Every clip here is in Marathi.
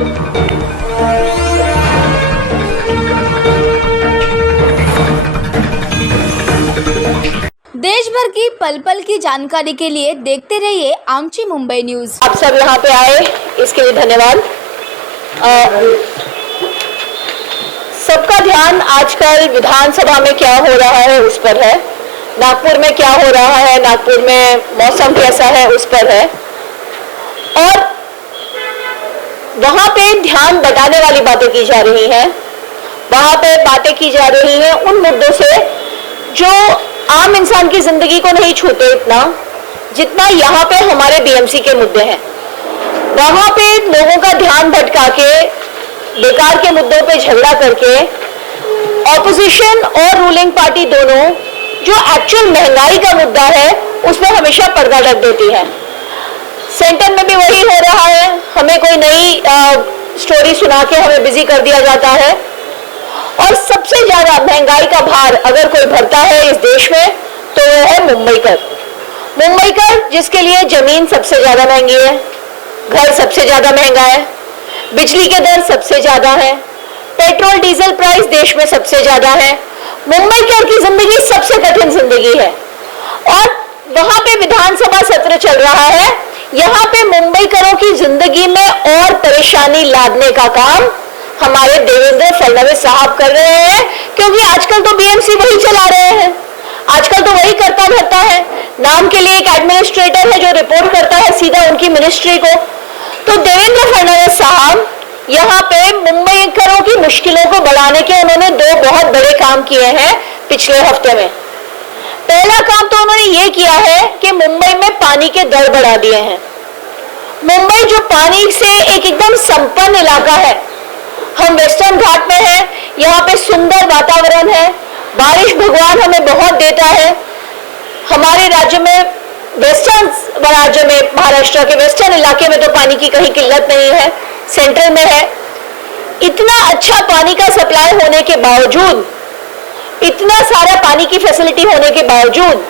देश भर की पल पल की जानकारी के लिए देखते रहिए आमची मुंबई न्यूज। आप सब यहाँ पे आए इसके लिए धन्यवाद। सबका ध्यान आजकल विधानसभा में क्या हो रहा है उस पर है, नागपुर में क्या हो रहा है, नागपुर में मौसम कैसा है उस पर है, और वहां पे ध्यान बटाने वाली बातें की जा रही हैं। वहां पे बातें की जा रही हैं उन मुद्दों से जो आम इंसान की जिंदगी को नहीं छूते इतना जितना यहाँ पे हमारे बीएमसी के मुद्दे हैं। वहां पे लोगों का ध्यान भटका के बेकार के मुद्दों पे झगड़ा करके ऑपोजिशन और रूलिंग पार्टी दोनों जो एक्चुअल महंगाई का मुद्दा है उसमें हमेशा पर्दा ढक देती है। सेंटर में भी वही हो रहा है, हमें कोई नई स्टोरी सुना के हमें बिजी कर दिया जाता है। और सबसे ज्यादा महंगाई का भार अगर कोई भरता है इस देश में तो वो है मुंबईकर। मुंबईकर जिसके लिए जमीन सबसे ज्यादा महंगी है, घर सबसे ज्यादा महंगा है, बिजली के दर सबसे ज्यादा है, पेट्रोल डीजल प्राइस देश में सबसे ज्यादा है। मुंबईकर की जिंदगी सबसे कठिन जिंदगी है। और वहां पे विधानसभा सत्र चल रहा है, यहाँ पे मुंबईकरों की जिंदगी में और परेशानी लादने का काम हमारे देवेंद्र फडणवीस साहब कर रहे हैं, क्योंकि आजकल तो बीएमसी वही चला रहे हैं, आजकल तो वही करता धरता है। नाम के लिए एक एडमिनिस्ट्रेटर है जो रिपोर्ट करता है सीधा उनकी मिनिस्ट्री को। तो देवेंद्र फडणवीस साहब यहाँ पे मुंबईकरों की मुश्किलों को बढ़ाने के उन्होंने दो बहुत बड़े काम किए हैं पिछले हफ्ते में। पहला काम तो उन्होंने ये किया है कि मुंबई में पानी के दर बढ़ा दिए हैं। मुंबई जो पानी से एक एकदम संपन्न इलाका है, हम वेस्टर्न घाट में हैं, यहाँ पे सुंदर वातावरण है, बारिश भगवान हमें बहुत देता है। हमारे राज्य में वेस्टर्न राज्य में महाराष्ट्र के वेस्टर्न इलाके में तो पानी की कहीं किल्लत नहीं है, सेंट्रल में है। इतना अच्छा पानी का सप्लाई होने के बावजूद, इतना सारा पानी की फैसिलिटी होने के बावजूद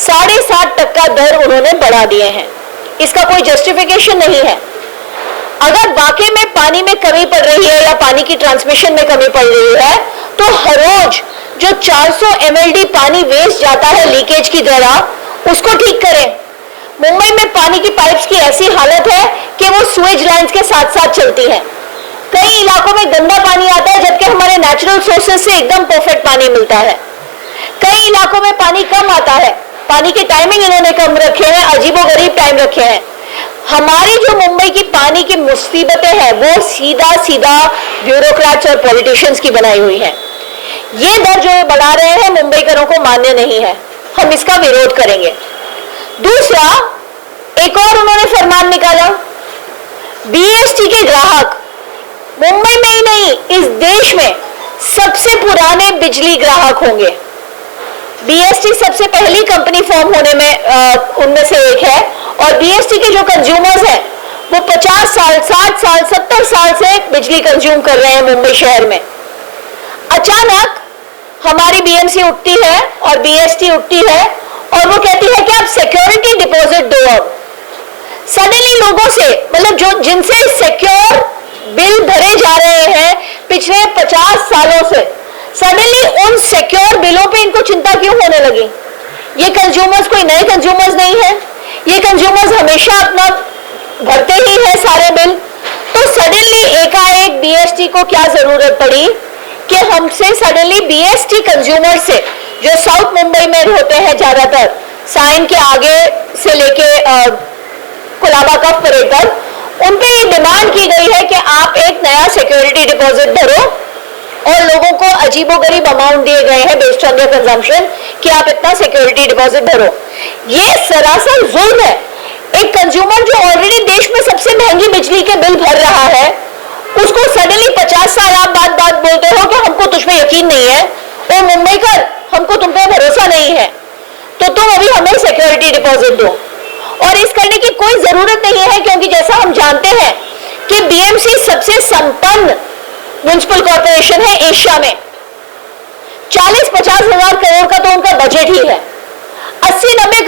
7.5% दर उन्होंने बढ़ा दिए हैं। इसका कोई जस्टिफिकेशन नहीं है। अगर वाकई में पानी में कमी पड़ रही है या पानी की ट्रांसमिशन में कमी पड़ रही है तो हर रोज जो 400 mld पानी वेस्ट जाता है लीकेज की तरह उसको ठीक करें। मुंबई में पानी की पाइप्स की ऐसी हालत है कि वो सुएज लाइंस के साथ साथ चलती हैं। कई इलाकों में गंदा पानी आता है जबकि हमारे नेचुरल सोर्सेज से एकदम परफेक्ट पानी मिलता है। कई इलाकों में पानी कम आता है, पानी के टाइमिंग इन्होंने कम रखे हैं, अजीबोगरीब टाइम रखे हैं। हमारी जो मुंबई की पानी की मुसीबतें हैं वो सीधा सीधा ब्यूरोक्रेट्स और पॉलिटिशियंस की बनाई हुई है। ये दर जो बढ़ा रहे हैं मुंबईकरों को मान्य नहीं है, हम इसका विरोध करेंगे। दूसरा, एक और उन्होंने फरमान निकाला, बीएसटी के ग्राहक मुंबई में ही नहीं इस देश में सबसे पुराने बिजली ग्राहक होंगे। बीएसटी सबसे पहली कंपनी फॉर्म होने में उनमें से एक है और बीएसटी के जो कंज्यूमर्स हैं वो 50 साल, 60 साल, 70 साल से बिजली कंज्यूम कर रहे हैं मुंबई शहर में। अचानक हमारी बीएमसी उठती है और बीएसटी उठती है और वो कहती है कि आप सिक्योरिटी डिपॉजिट दो। अब सडनली लोगों से, मतलब जो जिनसे सिक्योर बिल भरे जा रहे हैं पिछले 50 सालों से, सडनली उन सिक्योर बिलों पे इनको चिंता क्यों होने लगी? ये कंज्यूमर्स कोई नए कंज्यूमर्स नहीं है, ये कंज्यूमर्स हमेशा अपना भरते ही है सारे बिल। तो सडनली एकाएक बीएसटी को क्या जरूरत पड़ी कि हमसे सडनली बीएसटी कंज्यूमर से जो साउथ मुंबई में होते हैं ज्यादातर, साइन के आगे से लेके कुलाबा कफ परेड तक, उन पे ये डिमांड की गई है कि आप एक नया सिक्योरिटी डिपॉजिट भरो और लोगों को अजीबोगरीब अमाउंट दिए गए हैं बेस्ड ऑन देयर कंजम्पशन कि आप इतना सिक्योरिटी डिपॉजिट भरो। ये सरासर जुल्म है। एक कंज्यूमर जो ऑलरेडी देश में सबसे महंगी बिजली के बिल भर रहा है, उसको सडनली 50 साल आप बात बोलते हो कि हमको तुझ पे यकीन नहीं है, ओ मुंबईकर हमको तुम पे भरोसा नहीं है, तो तुम अभी हमें सिक्योरिटी डिपॉजिट दो। और इस करने की कोई जरूरत नहीं है, क्योंकि जैसा हम जानते हैं कि बीएमसी सबसे संपन्न म्युनिसिपल कॉर्पोरेशन है एशिया में। 40-50 हजार करोड़ का तो उनका बजट ही है। 80-90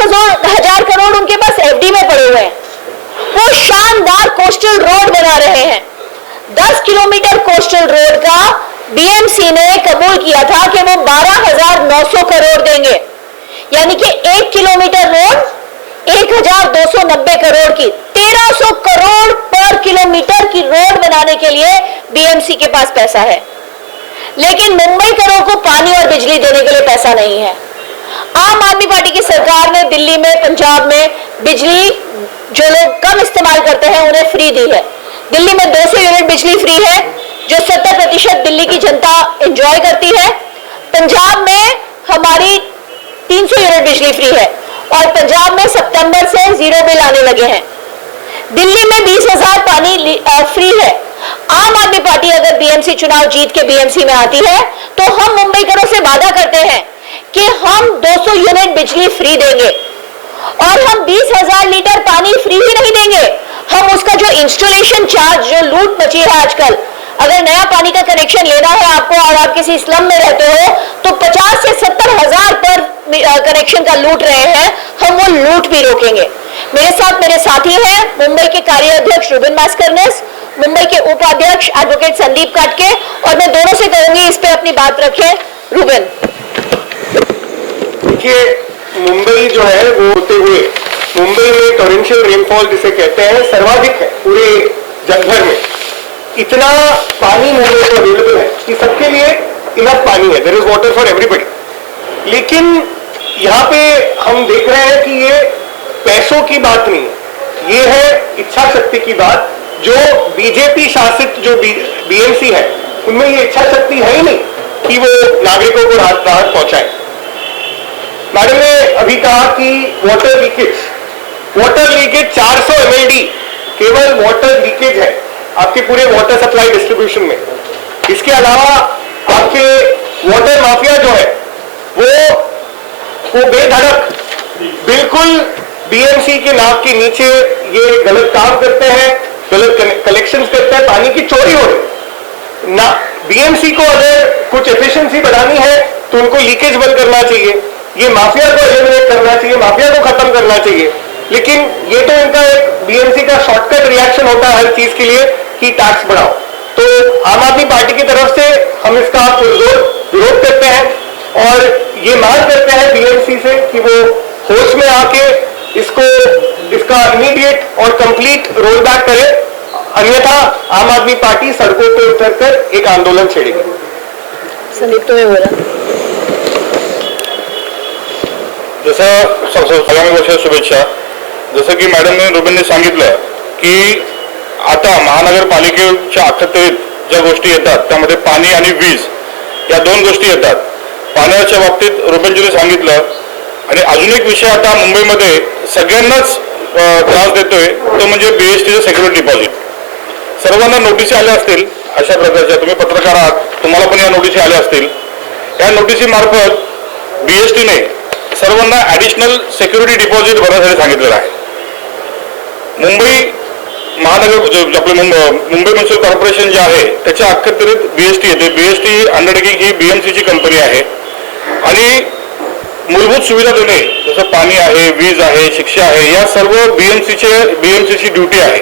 हजार करोड़ उनके पास एफडी में पड़े हुए हैं। वो शानदार कोस्टल रोड बना रहे हैं, किलोमीटर कोस्टल रोड का बीएमसी ने कबूल किया था कि वो 12,900 करोड़ देंगे, यानी कि 1 किलोमीटर रोड 1,290 करोड़ की, 1,300 करोड़ पर किलोमीटर की रोड बनाने के लिए बीएमसी के पास पैसा है। लेकिन मुंबई करों को पानी और बिजली देने के लिए पैसा नहीं है। आम आदमी पार्टी की सरकार ने दिल्ली में, पंजाब में बिजली जो लोग कम इस्तेमाल करते हैं उन्हें फ्री दी है। दिल्ली में 200 यूनिट बिजली फ्री है, जो 70% दिल्ली की जनता एंजॉय करती है। पंजाब में हमारी 300 यूनिट बिजली फ्री है और पंजाब में सितंबर से जीरो बिल आने लगे हैं। दिल्ली में 20,000 पानी फ्री है। आम आदमी पार्टी अगर बीएमसी चुनाव जीत के बीएमसी में आती है तो हम मुंबई करों से वादा करते हैं कि हम 200 यूनिट बिजली फ्री देंगे और हम 20,000 लीटर पानी फ्री ही नहीं देंगे, हम उसका जो इंस्टॉलेशन चार्ज, जो लूट मची है आजकल, अगर नया पानी का कनेक्शन लेना है आपको और आप किसी स्लम में रहते हो तो 50 से 70 हजार पर कनेक्शन का लूट रहे हैं, हम वो लूट भी रोकेंगे। मेरे साथ मेरे साथी हैं मुंबई के कार्याध्यक्ष रुबिन मास्करनेस, मुंबई के उपाध्यक्ष एडवोकेट संदीप काटके, और मैं दोनों से कहूंगी इस पे अपनी बात रखें। रुबिन, देखिए, मुंबई जो है वो होते हुए मुंबई में टॉरेंशियल रेनफॉल जिसे कहते हैं सर्वाधिक है पूरे जग भर में। इतना पानी मुंबई को अवेलेबल है कि सबके लिए इनफ पानी है, there is water for everybody. लेकिन यहाँ पे हम देख रहे हैं कि ये पैसों की बात नहीं है, ये है इच्छा शक्ति की बात। जो बीजेपी शासित जो बीएमसी है उनमें ये इच्छा शक्ति है ही नहीं कि वो नागरिकों को राहत पहुंचाए। मैडम ने अभी कहा कि वाटर लीकेज 400 MLD केवल वाटर लीकेज है आपके पूरे वाटर सप्लाई डिस्ट्रीब्यूशन में। इसके अलावा आपके वाटर माफिया जो है वो बेधड़क बिल्कुल बीएमसी के नाम के नीचे ये गलत काम करते हैं, गलत कलेक्शंस करते हैं, पानी की चोरी हो रही ना। बीएमसी को अगर कुछ एफिशिएंसी बढ़ानी है तो उनको लीकेज बंद करना चाहिए, ये माफिया को एलिमिनेट करना चाहिए, माफिया को खत्म करना चाहिए। लेकिन ये तो इनका एक बीएमसी का शॉर्टकट रिएक्शन होता है हर चीज के लिए कि टैक्स बढ़ाओ। तो आम आदमी पार्टी की तरफ से हम इसका पुरजोर विरोध करते हैं और ये मांग करते हैं बीएमसी से कि वो होश में आके इसका इमीडिएट और कंप्लीट रोल बैक करे, अन्यथा आम आदमी पार्टी सड़कों पर उतरकर एक आंदोलन छेड़ेगी। संदीप तुम्हें बोला। जसं आगामी वर्षात शुभेच्छा। जसं की मॅडमने रुबिनने सांगितलं की आता महानगरपालिकेच्या अखत्यारीत ज्या गोष्टी येतात त्यामध्ये पाणी आणि वीज या दोन गोष्टी येतात। पाण्याच्या बाबतीत रुबिनजीने सांगितलं आणि अजून एक विषय आता मुंबईमध्ये सगळ्यांनाच त्रास देतोय तो म्हणजे बीएसटीचं सिक्युरिटी डिपॉझिट। सर्वांना नोटिसी आल्या असतील अशा प्रकारच्या, तुम्ही पत्रकार आहात, तुम्हाला पण या नोटिसी आल्या असतील। या नोटिसी मार्फत बीएसटीने सर्वांना ॲडिशनल सिक्युरिटी डिपॉझिट भरण्यासाठी सांगितलेलं आहे। मुंबई महानगर आपले मुंबई म्युनिसिपल कॉर्पोरेशन जे आहे त्याच्या अखत्यारीत बीएसटी येते। बीएसटी अंडरटेकिंग ही बीएमसीची कंपनी आहे आणि मूलभूत सुविधा देणे जसं पाणी आहे, वीज आहे, शिक्षा आहे, या सर्व बीएमसीची ड्युटी आहे।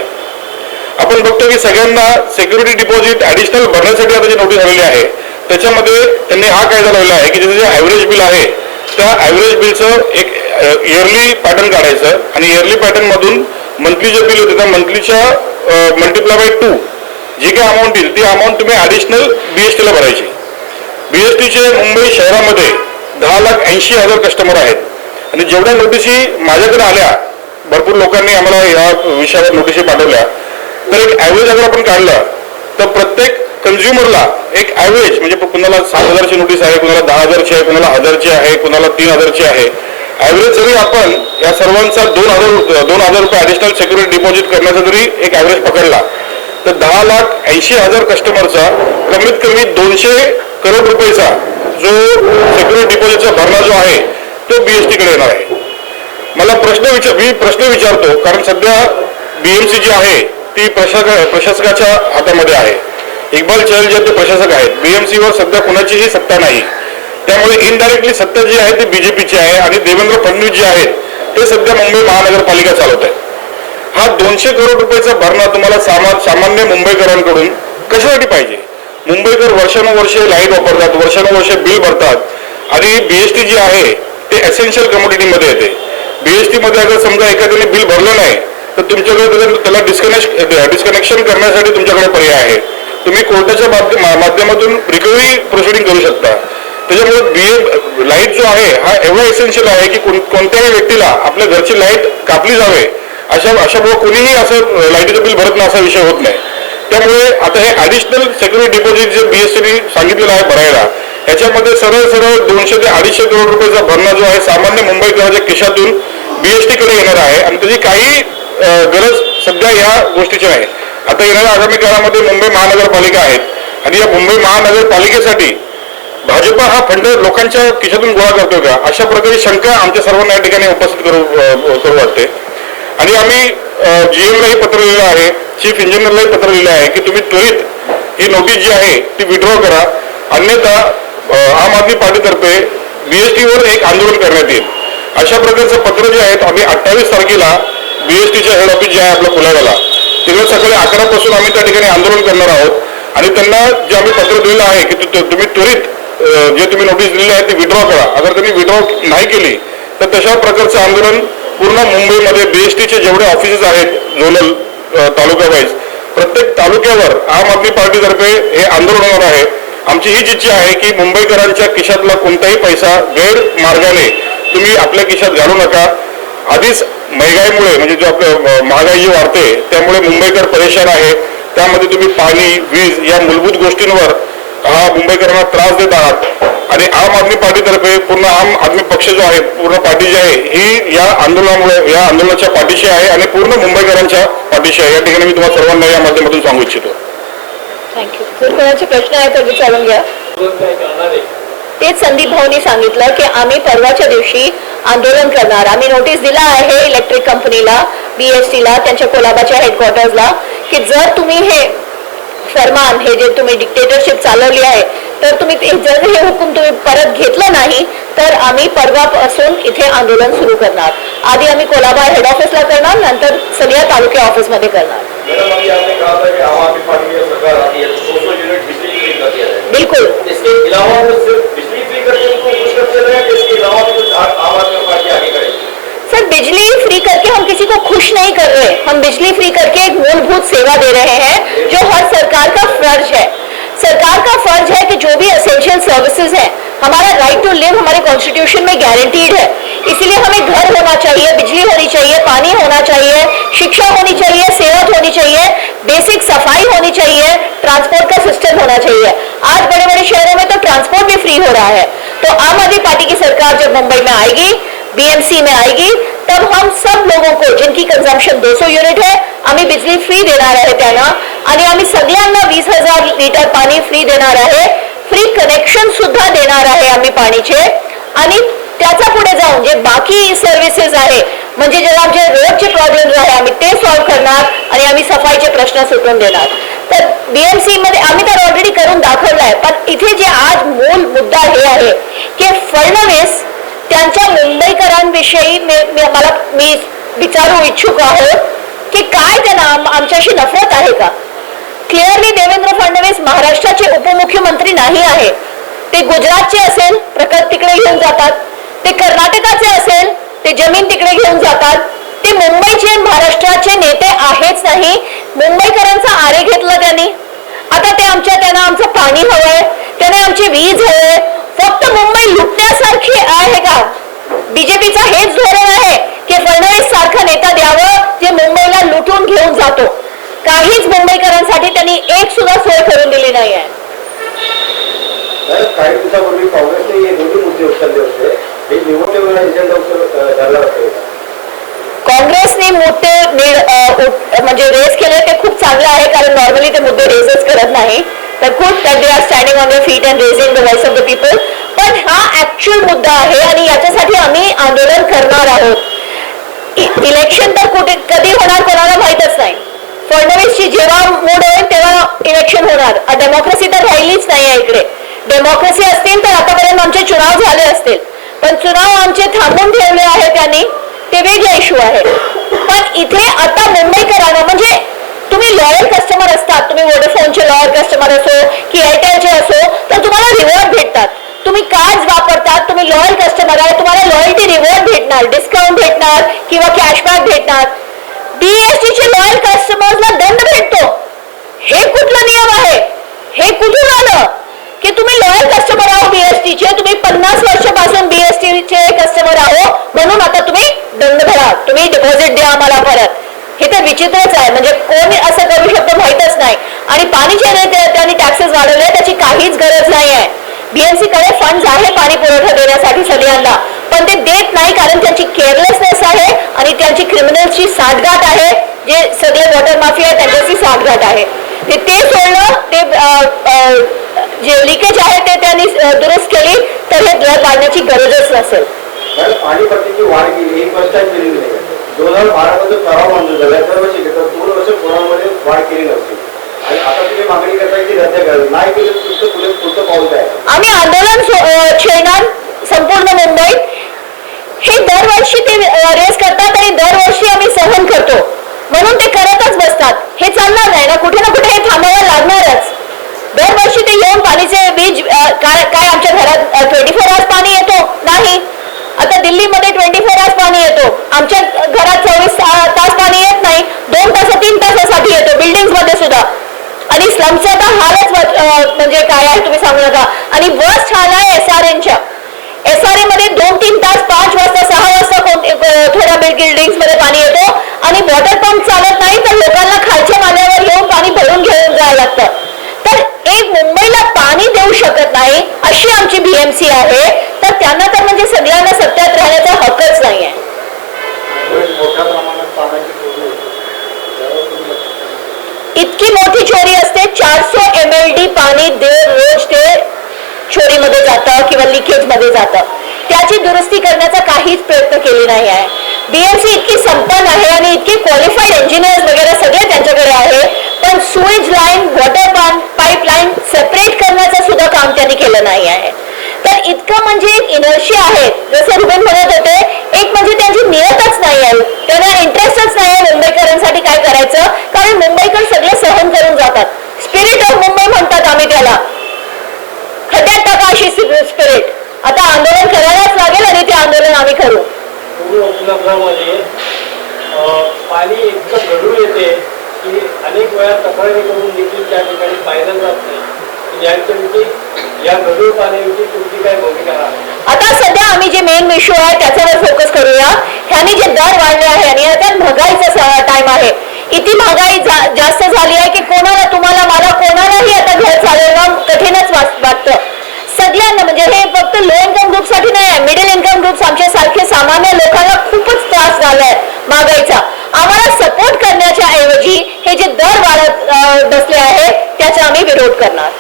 आपण बघतो की सगळ्यांना सिक्युरिटी डिपॉझिट ॲडिशनल भरण्यासाठी आता जी नोटीस आलेली आहे त्याच्यामध्ये त्यांनी हा कायदा लावला आहे की जे ॲव्हरेज बिल आहे त्या ॲव्हरेज बिलचं एक इयरली पॅटर्न काढायचं आणि इयरली पॅटर्न मधून मंथली जे बिल होते त्या मंथलीच्या मल्टिप्लाय बाय 2 जी काही अमाऊंट येईल ती अमाऊंट तुम्ही ॲडिशनल बीएसटीला भरायची। बीएसटीचे मुंबई शहरामध्ये 10,80,000 कस्टमर आहेत आणि जेवढ्या नोटिसी माझ्याकडे आल्या, भरपूर लोकांनी आम्हाला या विषयावर नोटिसी पाठवल्या, तर एक ॲव्हरेज अगर आपण काढलं तर प्रत्येक कंझ्युमरला एक ॲव्हरेज म्हणजे कुणाला 7,000ची नोटीस आहे, कुणाला 10,000ची आहे, कुणाला 1,000ची आहे, कुणाला 3,000ची आहे। ॲव्हरेज जरी आपण या सर्वांचा 2,000 रुपये ॲडिशनल सिक्युरिटी डिपॉझिट करण्याचा जरी एक ॲव्हरेज पकडला तर 10,80,000 कस्टमरचा कमीत कमी 200 करोड रुपयेचा जो सिक्युरिटी डिपॉझिटचा भरणा जो आहे तो बीएसटीकडे येणार आहे। मला प्रश्न विचारतो कारण सध्या बीएमसी जी आहे ती प्रशासकाच्या हातामध्ये आहे। इक्बाल चहल जे ते प्रशासक आहेत, बीएमसीवर सध्या कोणाचीही सत्ता नाही, त्यामुळे इनडायरेक्टली सत्ता जी आहे ती बीजेपीची आहे आणि देवेंद्र फडणवीस जे आहेत ते सध्या मुंबई महानगरपालिका चालवत आहेत। हा 200 करोड रुपयाचा भरणा तुम्हाला सामान्य मुंबईकरांकडून कशासाठी पाहिजे? मुंबईकर वर्षानुवर्षे लाईट वापरतात, वर्षानुवर्षे बिल भरतात आणि बीएसटी जी आहे ते एसेन्शियल कमोडिटीमध्ये येते. बीएसटी मध्ये अगर समजा एखाद्याने बिल भरलं नाही तर तुमच्याकडे त्याला डिस्कनेक्शन करण्यासाठी तुमच्याकडे पर्याय आहे. तुम्ही कोर्टाच्या माध्यमातून रिकव्हरी प्रोसिडिंग करू शकता. त्याच्यामुळे लाईट जो आहे हा एवढा एसेन्शियल आहे की कोणत्याही व्यक्तीला आपल्या घरची लाईट कापली जावे अशामुळे कोणीही असं लाईटीचं बिल भरत नाही असा विषय होत नाही. त्यामुळे आता हे ॲडिशनल सेक्युरिटी डिपॉझिट जे बीएसटीने सांगितलेलं आहे भरायला, याच्यामध्ये सरळ 200 ते 250 करोड रुपयाचा भरणा जो आहे सामान्य मुंबईकरांच्या खिशातून बीएसटी कडे येणार आहे आणि त्याची काही गरज सध्या या गोष्टीची नाही. आता येणाऱ्या आगामी काळामध्ये मुंबई महानगरपालिका आहेत आणि या मुंबई महानगरपालिकेसाठी भाजपा हा फंड लोकांच्या खिशातून गोळा करतोय का, अशा प्रकारे शंका आमच्या सर्वांना या ठिकाणी उपस्थित करू वाटते. आणि आम्ही जीएमलाही पत्र लिहिलं आहे, चीफ इंजिनियरलाही पत्र लिहिलं आहे की तुम्ही त्वरित ही नोटीस जी आहे ती विड्रॉ करा, अन्यथा आम आदमी पार्टीतर्फे बीएसटीवर एक आंदोलन करण्यात येईल. अशा प्रकारचं पत्र जे आहेत आम्ही 28 तारखेला बीएसटीच्या हेड ऑफिस जे आहे आपलं कुलाब्याला तिकडे सकाळी 11 पासून आम्ही त्या ठिकाणी आंदोलन करणार आहोत आणि त्यांना जे आम्ही पत्र दिलेलं आहे की तुम्ही त्वरित जे तुम्ही नोटीस दिलेली आहे ती विड्रॉ करा. अगर त्यांनी विड्रॉ नाही केली तर तशा प्रकारचं आंदोलन पूर्ण मुंबईमध्ये बीएसटीचे जेवढे ऑफिसेस आहेत झोनल तालुका वाईज प्रत्येक तालुक्यावर आम आदमी पार्टीतर्फे हे आंदोलन होणार आहे. आमची हीच इच्छा आहे की मुंबईकरांच्या खिशातला कोणताही पैसा गैरमार्गाने तुम्ही आपल्या खिशात घालू नका. आधीच महागाईमुळे म्हणजे जो आपलं महागाई जी वाढते त्यामुळे मुंबईकर परेशान आहे. त्यामध्ये तुम्ही पाणी वीज या मूलभूत गोष्टींवर हा मुंबईकरांना त्रास देत आहात आणि आम आदमी पार्टीतर्फे पूर्ण आम आदमी पक्ष जो आहे पूर्ण पार्टी जी आहे ही या आंदोलनामुळे या आंदोलनाच्या पाठीशी आहे आणि पूर्ण मुंबईकरांच्या पाठीशी आहे. या ठिकाणी मी तुम्हाला सर्वांना या माध्यमातून सांगू इच्छितो. थँक्यू. जर कोणाचे प्रश्न आहेत तर विचारून घ्या. तेच संदीप भाऊनी सांगितलं की आम्ही परवाच्या दिवशी आंदोलन करणार. आम्ही नोटीस दिला आहे इलेक्ट्रिक कंपनीला, बीएसटीला, त्यांच्या कोलाबाच्या हेडक्वार्टर्सला की जर तुम्ही हे फरमान हे जे तुम्ही डिक्टेटरशिप चालवली आहे तर तुम्ही जर हे हुकूम तुम्ही परत घेतलं नाही तर आम्ही परवापासून इथे आंदोलन सुरू करणार. आधी आम्ही कोलाबा हेड ऑफिसला करणार, नंतर सगळ्या तालुक्या ऑफिसमध्ये करणार. बिल्कुल. सर बिजली फ्री करके हम किसी को खुश नहीं कर रहे, हम बिजली फ्री करके एक मूलभूत सेवा दे रहे हैं जो हर सरकार का फर्ज है. सरकार का फर्ज है कि जो भी एसेंशियल सर्विसेज है, हमारा राइट टू लिव हमारे कॉन्स्टिट्यूशन में गारंटीड है. इसीलिए हमें घर होना चाहिए, बिजली होनी चाहिए, पानी होना चाहिए, शिक्षा होनी चाहिए, सेहत होनी चाहिए, बेसिक सफाई होनी चाहिए, ट्रांसपोर्ट का सिस्टम होना चाहिए. आज बड़े बड़े शहरों में तो ट्रांसपोर्ट भी फ्री हो रहा है. तो आम आदमी पार्टी की सरकार जब मुंबई में आएगी, बीएमसी में आएगी, तब हम सब लोगों को जिनकी कंजम्पशन 200 युनिट है आम्ही बिजली फ्री देणार आहे त्यांना आणि आम्ही सगळ्यांना 20,000 लिटर पाणी फ्री देणार आहे. फ्री कनेक्शन सुद्धा देणार आहे आम्ही पाणीचे आणि त्याचा पुढे जाऊन जे बाकी सर्व्हिसेस आहे म्हणजे जे आमचे रोजचे प्रॉब्लेम्स आहे आम्ही ते सॉल्व्ह करणार आणि आम्ही सफाईचे प्रश्न सुटून देणार. तर बीएमसी मध्ये आम्ही तर ऑलरेडी करून दाखवलाय. पण इथे जे आज मूल मुद्दा हे आहे की फडणवीस त्यांच्या मुंबईकरांविषयी मी विचारू इच्छुक आहोत की काय त्यांना आमच्याशी नफरत आहे का. क्लिअरली देवेंद्र फडणवीस महाराष्ट्राचे उपमुख्यमंत्री नाही आहे. ते गुजरातचे असेल प्रकल्प तिकडे घेऊन जातात, ते कर्नाटकाचे असेल ते जमीन तिकडे घेऊन जातात. ते मुंबईचे महाराष्ट्राचे नेते आहेच नाही. मुंबईकरांचा आरे घेतला त्यांनी. आता ते त्यांना आमचं पाणी हवंय, त्यांना आमची वीज हवंय. फक्त मुंबई लुटण्यासारखी आहे का? बीजेपीचा हेच धोरण आहे की फडणवीस सारखा नेता द्यावं जे मुंबईला लुटून घेऊन जातो. काहीच मुंबईकरांसाठी त्यांनी एक सुद्धा सोय करून दिली नाही आहे. काही दिवसापूर्वी काँग्रेसने हे दोन्ही मुद्दे उचलले होते. हे निवडणूक एजेंडा ठरला होता. काँग्रेसने मुद्दे म्हणजे रेस केले ते खूप चांगलं आहे कारण नॉर्मली ते मुद्दे रेसच करत नाही. तर good that they are standing on their feet and raising the voice of the people. पण हा ऍक्च्युअल मुद्दा आहे आणि याच्यासाठी आम्ही आंदोलन करणार आहोत. इलेक्शन तर कुठे कधी होणार कोणाला माहीतच नाही. फडणवीसची जेव्हा मूड होईल तेव्हा इलेक्शन होणार. डेमोक्रेसी तर राहिलीच नाही आहे इकडे. डेमोक्रेसी असतील तर आतापर्यंत आमचे चुनाव झाले असतील, पण चुनाव आमचे थांबून ठेवले आहे त्यांनी, ते वेगळे इश्यू आहे. पण इथे आता मुंबईकरांना म्हणजे तुम्ही लॉयल कस्टमर असतात, तुम्ही वोडाफोनचे लॉयल कस्टमर असो की एअरटेलचे असो, तर तुम्हाला रिवॉर्ड भेटतात. तुम्ही कार्ड वापरतात, तुम्ही लॉयल कस्टमर आहे, तुम्हाला लॉयल्टी रिवॉर्ड भेटणार, डिस्काउंट भेटणार किंवा कॅशबॅक भेटणार. बीएसटीचे लॉयल कस्टमर्सला दंड भेटतो. हे कुठला नियम आहे? हे कुठून आलं की तुम्ही लॉयल कस्टमर आहो बीएसटीचे, तुम्ही 50 वर्षापासून बीएसटीचे कस्टमर आहो म्हणून आता तुम्ही दंड भरा, तुम्ही डिपॉझिट द्या आम्हाला परत. हे तर विचित्रच आहे. म्हणजे कोण असं करू शकतो माहितच नाही. आणि पाणी जे त्यांनी टॅक्सेस वाढवले त्याची काहीच गरज नाही आहे. बीएमसी कडे फंड आहे पाणी पुरवठा देण्यासाठी सगळ्यांना, पण ते देत नाही कारण त्यांची केअरलेसनेस आहे आणि त्यांची क्रिमिनलची साठगाठ आहे. जे सगळे वॉटर माफिया आहे त्यांच्याशी साठगाठ आहे. ते सोडलं, ते जे लिकेज आहे ते त्यांनी दुरुस्त केली तर हे दर वाढण्याची गरजच नसेल. पाणी पट्टीची वाढ केली, एक वर्ष केली नाही. 2012 मध्ये ठराव मंजूर झाला, दरवर्षी घेतात. 2 वर्ष कोणामध्ये वाढ केली नव्हती आणि आता तुम्ही मागणी करताय की रद्द करावी. नाही केलं पुढचं पाऊल काय? आम्ही आंदोलन छेडणार संपूर्ण मुंबईत. हे दरवर्षी ते रेस करतात आणि दरवर्षी आम्ही सहन करतो म्हणून ते करतच बसतात. हे चालणार नाही ना, कुठे ना कुठे हे थांबायला लागणारच. दरवर्षी ते येऊन पाणीचे वीज काय आमच्या घरात 24 आवर्स पाणी येतो नाही. आता दिल्लीमध्ये 24 आवर्स पाणी येतो, आमच्या घरात 24 तास पाणी येत नाही. 2 तास 3 तासासाठी येतो बिल्डिंग मध्ये सुद्धा. आणि स्लमचा तर हालच म्हणजे काय आहे तुम्ही सांगू नका. आणि वर्स्ट हाल आहे एसआरएनच्या. एसआरए मध्ये 2-3 तास 5 वाजता 6 वाजता थोड्या बिल्डिंग्स मध्ये पाणी येतो आणि वॉटर पंप चालत नाही तर लोकांना खालच्या माल्यावर येऊन पाणी भरून घेऊन जायला लागतं. तर एक मुंबईला पाणी देऊ शकत नाही अशी आमची बीएमसी आहे, तर त्यांना तर म्हणजे सगळ्यांना सत्यात राहण्याचा हक्कच नाही आहे. मोठ्या प्रमाणात पाण्याची चोरी होते. इतकी मोठी चोरी असते. 400 MLD पाणी रोज ते चोरीमध्ये जातं किंवा लिकेज मध्ये जातं. त्याची दुरुस्ती करण्याचा काहीच प्रयत्न केली नाही आहे. बीएमसी इतकी संपन्न आहे आणि इतकी क्वालिफाईड इंजिनियर्स वगैरे सगळे त्यांच्याकडे आहे, पण Suez line, water pipeline separate करण्याचं सुद्धा काम त्यांनी केलं नाही आहे. तर इतकं म्हणजे एक इनर्शी आहे. जसं रुबेन म्हणत होते, एक म्हणजे त्यांची नियतच नाही आहे, त्यांना इंटरेस्टच नाही आहे मुंबईकरांसाठी काय करायचं. कारण मुंबईकर सगळे सहन करून जातात. स्पिरिट ऑफ मुंबई म्हणतात आम्ही त्याला. खड्ड्यात टाका अशी स्पिरिट. आता आंदोलन करायलाच लागेल आणि ते आंदोलन आम्ही करू. उपनगरामध्ये पाणी इतकं गढूळ येते की अनेक वेळा तक्रारी करून देखील त्या ठिकाणी पाहिलं जात नाही. या गढूळ पाण्याविषयी तुमची काय भूमिका आहे? आता सध्या आम्ही जे मेन इश्यू आहे त्याच्यावर फोकस करूया. ह्यांनी जे दर वाढले आहे आणि आता महागाईचा टाइम आहे. इतकी महागाई जास्त झाली आहे की कोणाला, तुम्हाला मला कोणालाही आता घर चालवणं कठीणच वाटतं. सगळ्यांना म्हणजे हे फक्त लो इन्कम ग्रुप साठी नाही आहे, मिडल इन्कम ग्रुप आमच्या सारखे सामान्य लोकांना खूपच त्रास झालाय महागाईचा. आम्हाला सपोर्ट करण्याच्या ऐवजी हे जे दर वाढत बसले आहे त्याचा आम्ही विरोध करणार.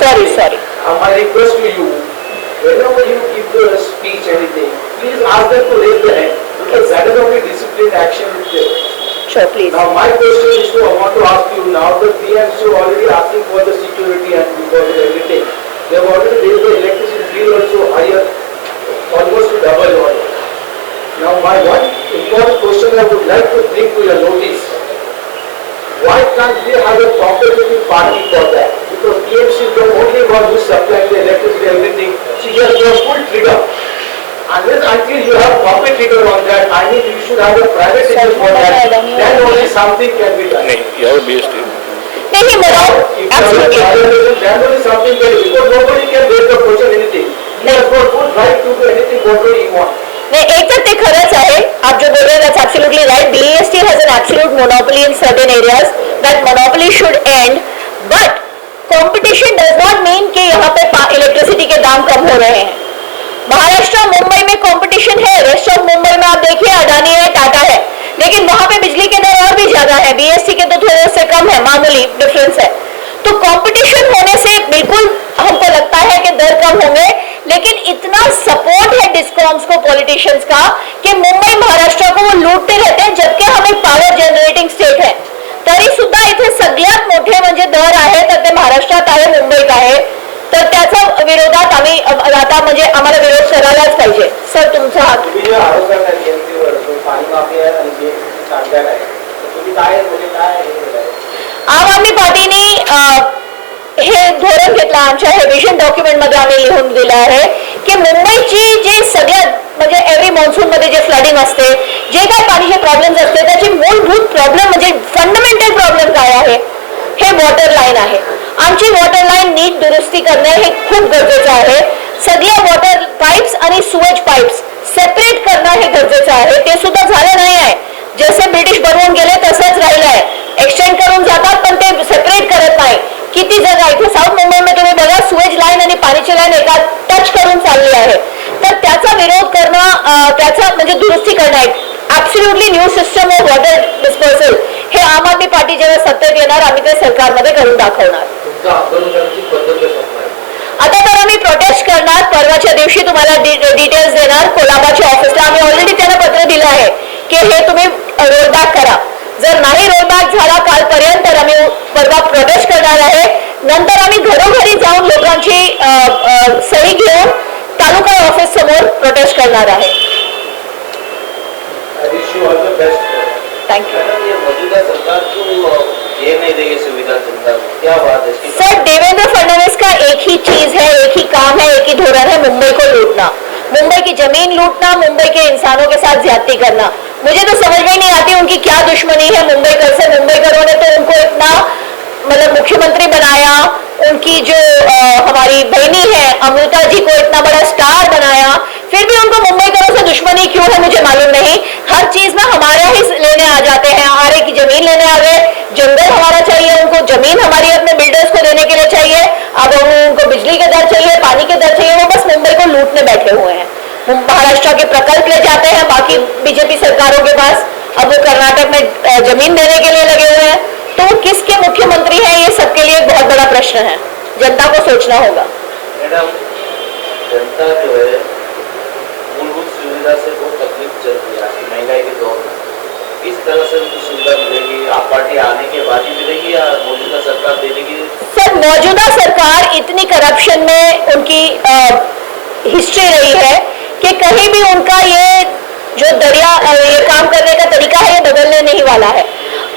Sorry My request to you, whenever you give the speech anything, please ask them to raise their hand because that is only disciplined action is there. Sure, please. Now my question is to, I want to ask you now that we are so already asking for the security and because of everything. They have already raised the electricity bill also higher, almost to double on. Now my one important question I would like to bring to your notice. Why can't they have a competitive party for that? Because KFC is the only one who is supplying the electricity and everything. So you have your full trigger. Until you have profit trigger on that, I mean you should have a private sector for that. Then only something can be done. नाही यावर BST नाही Absolutely. Then only something can be, because nobody can raise the question anything. You have got full right to do anything whatever you want. नहीं, एक तर ते खरंच आहे. आप जो बोल रहे हैं that's absolutely right. BEST has an absolute monopoly in certain areas. That monopoly should end. But competition does not mean कि यहाँ पे इलेक्ट्रिसिटी के दाम कम हो रहे हैं. महाराष्ट्र मुंबई में कंपटीशन है. रेस्ट ऑफ मुंबई में आप देखिए अडानी है, टाटा है, लेकिन वहां पे बिजली के दर और भी ज्यादा है. बीएसटी के तो थोड़े से कम है, मामूली डिफरेंस है. तो कंपटीशन होने से बिल्कुल हमको लगता है कि दर कम होंगे, लेकिन इतना सपोर्ट है डिस्कॉम्स को पॉलिटिशियंस का कि मुंबई महाराष्ट्र को वो लूटते रहते हैं, जबकि हम एक पॉवर जनरेटिंग स्टेट है. तरी सुद्धा इथे सगळ्यात मोठे म्हणजे दर आहे तर ते महाराष्ट्रात आहे, मुंबईत आहे. तर त्याचा विरोधात आम्ही आता म्हणजे आम्हाला विरोध करायलाच पाहिजे. सर तुमचा हात. तुम्ही जे आरोप करताय BMC वर पाणी माफिया आणि जे कामगार आहे तुम्ही काय म्हणजे काय हे केलंय? आम आदमी पार्टीने हे धोरण घेतलं. आमच्या हे विजन डॉक्युमेंट मध्ये आम्ही लिहून दिलं आहे की मुंबईची जे सगळ्यात म्हणजे एव्हरी मान्सून मध्ये जे फ्लडिंग असते, जे काय पाणीचे प्रॉब्लेम्स असते, त्याची मूलभूत प्रॉब्लेम म्हणजे फंडामेंटल प्रॉब्लेम काय आहे, हे वॉटर लाईन आहे. आमची वॉटर लाईन नीट दुरुस्ती करणे हे खूप गरजेचं आहे. सगळ्या वॉटर पाईप्स आणि सुवेज पाईप्स सेपरेट करणं हे गरजेचं आहे. ते सुद्धा झालं नाही आहे. जसे ब्रिटिश बनवून गेले तसंच राहिलं आहे. एक्सटेंड करून जातात पण ते सेपरेट करत नाही. किती जगा इथे साऊथ मुंबईमध्ये तुम्ही बघा सुवेज लाईन आणि पाणीची लाईन एका टच करून चालली आहे. तर त्याचा विरोध करणं, त्याचा म्हणजे दुरुस्ती करणं आहे. Absolutely new system of water disposal हे आम आदमी पार्टी जेव्हा सत्तेत येणार आम्ही ते सरकारमध्ये करून दाखवणार. तुमचं आंदोलन करण्याची पद्धत कशी आहे? आता तर आम्ही प्रोटेस्ट करणार. परवाच्या दिवशी तुम्हाला डिटेल्स देणार. कोल्हापूरच्या ऑफिसला आम्ही ऑलरेडी त्यांना पत्र दिलं आहे की हे तुम्ही रोलबॅक करा. जर नाही रोलबॅक झाला कालपर्यंत तर आम्ही परवा प्रोटेस्ट करणार आहे. नंतर आम्ही घरोघरी जाऊन लोकांची सही घेऊन तालुका ऑफिस समोर प्रोटेस्ट करणार आहे. I wish you all the best. Thank you. Madam, ये मौजूदा सरकार को ये नहीं देगी सुविधा जनता को, क्या बात है इसकी? सर देवेंद्र फडणवीस का एक ही चीज है, एक ही काम है, एक ही धोरण है, मुंबई को लूटना, मुंबई की जमीन लूटना, मुंबई के इंसानों के साथ ज्यादती करना. मुझे तो समझ में नहीं आती उनकी क्या दुश्मनी है मुंबईकर से. मुंबईकरों ने तो उनको इतना मतलब मुख्यमंत्री बनाया, उनकी जो हमारी बहनी है अमृता जी को इतना बड़ा स्टार बनाया, फिर भी उनको मुंबईकरों से दुश्मनी क्यों है मुझे मालूम नहीं. हर चीज में हमारा ही लेने आ जाते हैं. आरे की जमीन लेने आ गए, जंगल हमारा चाहिए उनको, जमीन हमारी अपने बिल्डर्स को देने के लिए चाहिए. अब उनको बिजली के दर चाहिए, पानी के दर चाहिए. वो बस मुंबई को लूटने बैठे हुए हैं. महाराष्ट्र के प्रकल्प ले जाते हैं बाकी बीजेपी सरकारों के पास. अब वो कर्नाटक में जमीन देने के लिए लगे हुए हैं. तो वो किसके मुख्यमंत्री हैं ये सबके लिए एक बहुत बड़ा प्रश्न है. जनता को सोचना होगा. मैडम, जनता जो है मूलभूत सुविधा से बहुत तकलीफ चल रही है आज की महंगाई के दौर में. किस तरह से उनको सुविधा मिलेगी? आप पार्टी आने के बाद ही मिलेगी या मौजूदा सरकार देने की? सर मौजूदा सरकार इतनी करप्शन में उनकी हिस्ट्री रही है कि कहीं भी उनका ये जो ये काम करने का तरीका है ये बदलने नहीं वाला है.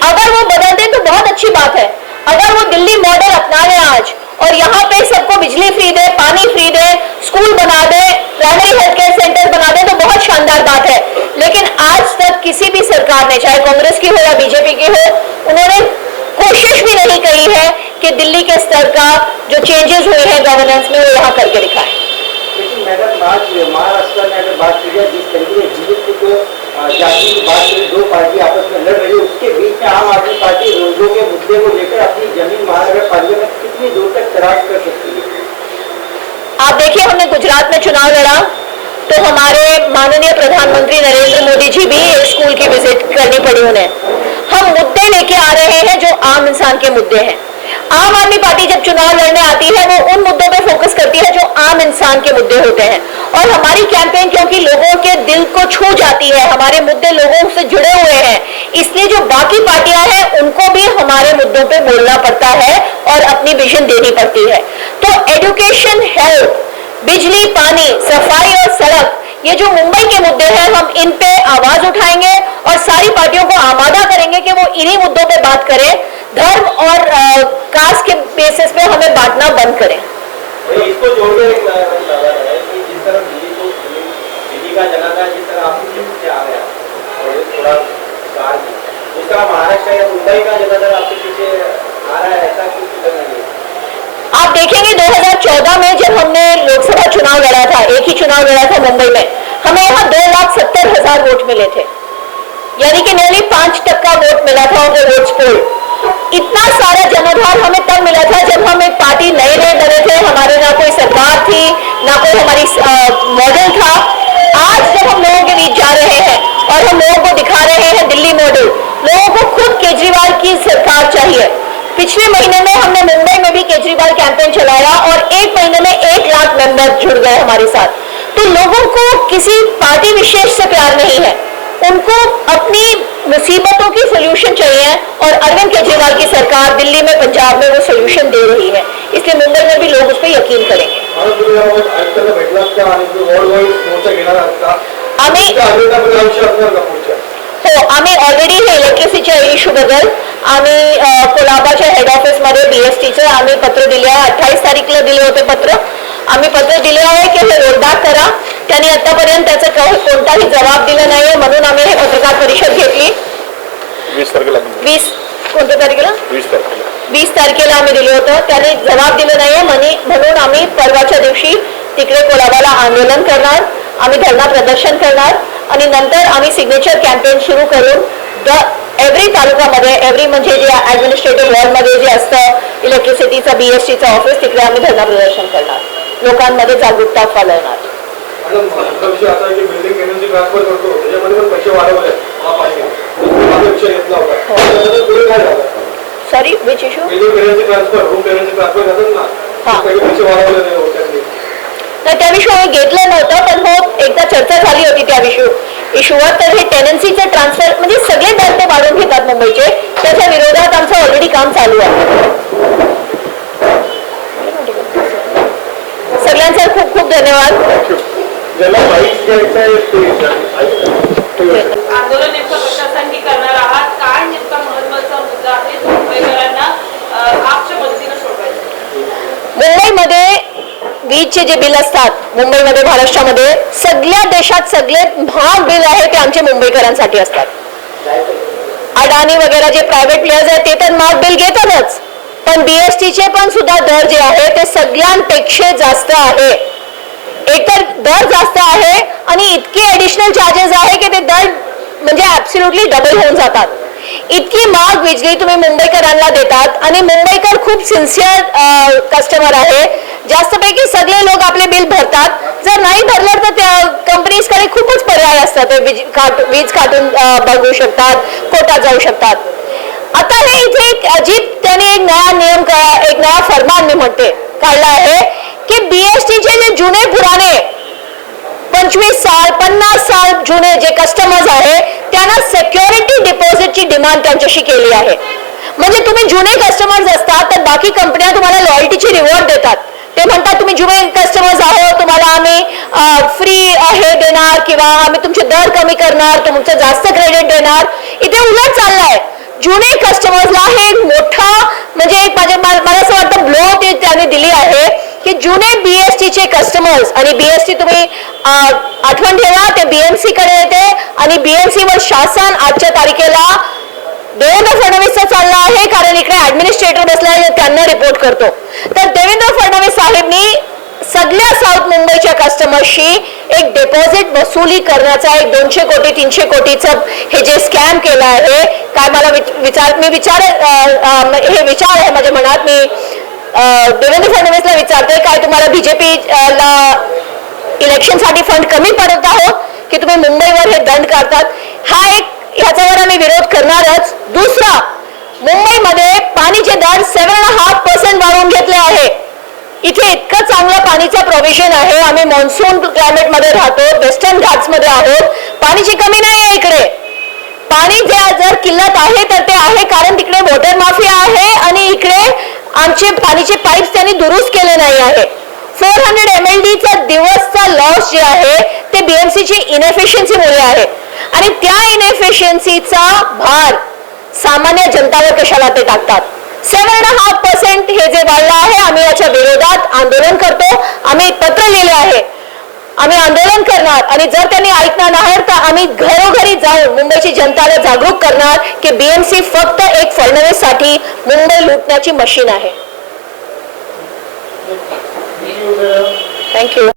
अगर वो बदल दे तो बहुत अच्छी बात है. अगर वो दिल्ली मॉडल अपना ले आज और यहाँ पे सबको बिजली फ्री दे, पानी फ्री दे, स्कूल बना दे, प्राइमरी हेल्थ केयर सेंटर बना दे तो बहुत शानदार बात है. लेकिन आज तक किसी भी सरकार ने, चाहे कांग्रेस की हो या बीजेपी की हो, उन्होंने कोशिश भी नहीं करी है कि दिल्ली के स्तर का जो चेंजेस हुए हैं गवर्नेंस में वो यहाँ करके दिखाए. लेकिन मैडम आज महाराष्ट्र में अगर बात की जाए जिस तरीके से बीजेपी को जाति की बात करें, दो पार्टी आपस में लड़ रही है, उसके बीच में आम आदमी पार्टी रोजों के मुद्दे को लेकर अपनी जमीन महानगर पालिका में कितनी दूर तक तराश कर सकती है? आप देखिए हमने गुजरात में चुनाव लड़ा तो हमारे माननीय प्रधानमंत्री नरेंद्र मोदी जी भी एक स्कूल की विजिट करनी पड़ी उन्हें. हम मुद्दे लेके आ रहे हैं जो आम इंसान के मुद्दे हैं. आम आदमी पार्टी जब चुनाव लड़ने आती है वो उन मुद्दों पे फोकस करती है जो आम इंसान के मुद्दे होते हैं. और हमारी कैंपेन क्योंकि लोगों के दिल को छू जाती है, हमारे मुद्दे लोगों से जुड़े हुए हैं, इसलिए जो बाकी पार्टियां हैं उनको भी हमारे मुद्दों पे बोलना पड़ता है और अपनी विजन देनी पड़ती है. तो एजुकेशन, हेल्थ, बिजली, पानी, सफाई और सड़क, ये जो मुंबई के मुद्दे हैं हम इन पे आवाज उठाएंगे और सारी पार्टियों को आमादा करेंगे कि वो इन्हीं मुद्दों पे बात करें. धर्म और कास्ट के बेसिस पे हमें बांटना बंद करें. इसको जोड़कर एक सवाल है कि जिस तरह दिल्ली का जनाता है, जिस तरह आपके पीछे आ गया और थोड़ा कार उस तरह महाराष्ट्र या मुंबई का जनाता आपके पीछे आ रहा है, ऐसा क्यों करना है? आप देखेंगे 2014 में जब हमने लोकसभा चुनाव लड़ा था, एक ही चुनाव लड़ा था मुंबई में, हमें यहाँ 2,70,000 वोट मिले थे. यानी कि नेरली 5% वोट मिला था ऑफ द वोट्स पोल. इतना सारा जनाधार हमें तब मिला था जब हम एक पार्टी नए बने थे, हमारे ना कोई सरकार थी ना कोई हमारी मॉडल था. आज जब हम लोगों के बीच जा रहे हैं और हम लोगों को दिखा रहे हैं दिल्ली मॉडल, लोगों को खुद केजरीवाल की सरकार चाहिए. पिछले महीने में हमने मुंबई में भी केजरीवाल कैंपेन चलाया और एक महीने में 1 लाख मेंबर जुड़ गए हमारे साथ. तो लोगों को किसी पार्टी विशेष से प्यार नहीं है, उनको अपनी मुसीबतों की सोल्यूशन चाहिए और अरविंद केजरीवाल की सरकार दिल्ली में, पंजाब में वो सोल्यूशन दे रही है. इसलिए मुंबई में भी लोग उस पर यकीन करेंगे. मला तुम्ही याबाबत आयुक्तांना भेटलात का आणि वॉर्ड वाईज मोर्चा घेणार आहात का? आम्ही तुमच्या अजेंडामध्ये अंश असणार का पुढच्या? हो, आम्ही ऑलरेडी हे इलेक्ट्रिसिटीच्या इश्यू बद्दल आम्ही कोल्हापूरच्या हेड ऑफिसमध्ये BSTचं आम्ही पत्र दिले आहे. 28 तारीखला दिले होते पत्र. आम्ही पत्र दिले आहे की हे रोलबॅक करा. त्यांनी आतापर्यंत त्याचा कोणताही जबाब दिला नाहीये, म्हणून आम्ही हे पत्रकार परिषद घेतली. 20 तारखेला 20 कोणत्या तारखेला 20 तारखेला आम्ही दिलं होतं. त्याने जबाब दिला नाहीये म्हणून आम्ही परवाच्या दिवशी तिकडे कोल्हापूरला आंदोलन करणार. आम्ही धरणा प्रदर्शन करणार आणि नंतर आम्ही सिग्नेचर कॅम्पेन सुरू करून एव्हरी तालुक्यामध्ये एव्हरी म्हणजे जे ऍडमिनिस्ट्रेटिव्ह वॉर्डमध्ये जे असतं इलेक्ट्रिसिटीचं BSTचं ऑफिस तिकडे आम्ही धरणा प्रदर्शन करणार, लोकांमध्ये जागरूकता फैलवणार. मॅडम, हा विषय असा आहे की बिल्डिंग एनर्जी ट्रान्सफर करतो त्याच्यामध्ये पण पैसे वाढवले महापालिकेने विषय घेतला होता. त्याच्यानंतर पुढे काय झालं? Sorry, which issue? Building energy transfer, room energy transfer करतात ना, हा. काही पैसे वाढवले नाही होते त्यांनी. तर त्याविषयी आम्ही घेतलं नव्हतं, पण हो एकदा चर्चा झाली होती त्या इश्यूवर. तर हे टेनन्सीचं ट्रान्सफर म्हणजे सगळे दर ते वाढवून घेतात मुंबईचे, त्याच्या विरोधात आमचं ऑलरेडी काम चालू आहे. सगळ्यांचा खूप खूप धन्यवाद. ज्याला माहीत घ्यायचं आहे ते आंदोलन नेमकं कशासाठी करणार आहात? काय नेमका महत्वाचा मुद्दा आहे जो मुंबईकरांना आपच्या मदतीनं सोडवायचा? मुंबईमध्ये वीजचे जे बिल असतात, मुंबईमध्ये महाराष्ट्रामध्ये सगळ्या देशात सगळे महाग बिल आहे ते आमचे मुंबईकरांसाठी असतात. अडाणी वगैरे जे प्रायव्हेट प्लेयर्स आहेत ते तर महाग बिल घेतातच, पण BSTचे पण सुद्धा दर जे आहे ते सगळ्यांपेक्षा जास्त आहे. एकतर दर जास्त आहे आणि इतके ऍडिशनल चार्जेस आहे की ते दर म्हणजे ऍब्सोल्युटली डबल होऊन जातात. इतकी महाग बिजली तुम्ही मुंबईकरांना देतात आणि मुंबईकर खूप सिन्सिअर कस्टमर आहे. जास्तपैकी सगळे लोक आपले बिल भरतात. जर नाही भरलं तर त्या कंपनीजकडे खूपच पर्याय असतात. ते वीज काढून बघू शकतात, कोर्टात जाऊ शकतात. आता हे इथे एक अजीब त्याने एक नया नियम एक नया फरमान मी म्हणते काढला आहे की BSTचे जे जुने पुराणे 25 साल 50 साल जुने जे कस्टमर्स आहे त्यांना सिक्युरिटी डिपॉझिटची डिमांड त्यांच्याशी केली आहे. म्हणजे तुम्ही जुने कस्टमर्स असतात तर बाकी कंपन्या तुम्हाला लॉयल्टीची रिवॉर्ड देतात. ते म्हणतात तुम्ही जुने कस्टमर्स आहोत, तुम्हाला आम्ही फ्री हे देणार किंवा आम्ही तुमचे दर कमी करणार, तुमचं जास्त क्रेडिट देणार. इथे उलट चाललंय. जुने कस्टमर्सला हे मोठा म्हणजे एक मला असं वाटतं ब्लो ते त्याने दिली आहे की जुने BSTचे कस्टमर्स आणि BST तुम्ही आठवण ठेवा ते BMC कडे येते आणि BMC वर शासन आजच्या तारखेला देवेंद्र फडणवीसचा चालला आहे, कारण इकडे ऍडमिनिस्ट्रेटर बसला आहे त्यांना रिपोर्ट करतो. तर देवेंद्र फडणवीस साहेबनी सगळ्या साऊथ मुंबईच्या कस्टमर्सशी एक डिपॉझिट वसुली करण्याचा एक 200 कोटी 300 कोटीचं हे जे स्कॅम केलं आहे. काय मला हे विचार आहे माझ्या मनात. मी देवेंद्र फडणवीसला विचारते काय तुम्हाला BJP ला इलेक्शनसाठी फंड कमी पडत आहोत की तुम्ही मुंबईवर हे दंड काढतात? हा एक ह्याच्यावर आम्ही विरोध करणारच. दुसरा, मुंबईमध्ये पाणीचे दर 7.5% वाढवून घेतले आहे. इथे इतकं चांगलं पाणीचं प्रोव्हिजन आहे. आम्ही मॉन्सून क्लायमेट मध्ये राहतो, वेस्टर्न घाट्स मध्ये आहोत, पाणीची कमी नाही आहे इकडे. पाणी जर किल्लत आहे तर ते आहे कारण तिकडे वॉटर माफिया आहे आणि इकडे आमचे पाणीचे पाईप्स त्यांनी दुरुस्त केले नाही आहे. 400 MLDचा दिवसचा लॉस जे आहे ते BMCची इनएफिशियन्सीमुळे आहे आणि त्या इनएफिशियन्सीचा भार सामान्य जनतावर कशाला ते टाकतात? 7.5% हे जे वाढलं आहे, आम्ही याच्या विरोधात आंदोलन करतो. आम्ही पत्र लिहिले आहे, आम्ही आंदोलन करणार आणि जर त्यांनी ऐकणार नाही तर आम्ही घरोघरी जाऊन मुंबईची जनताला जागरूक करणार की BMC फक्त एक फडणवीससाठी मुंबई लुटण्याची मशीन आहे. थँक्यू.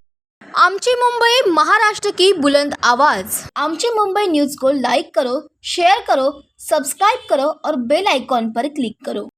आमची मुंबई महाराष्ट्र की बुलंद आवाज. आमची मुंबई न्यूज़ को लाइक करो, शेयर करो, सब्सक्राइब करो और बेल आइकॉन पर क्लिक करो.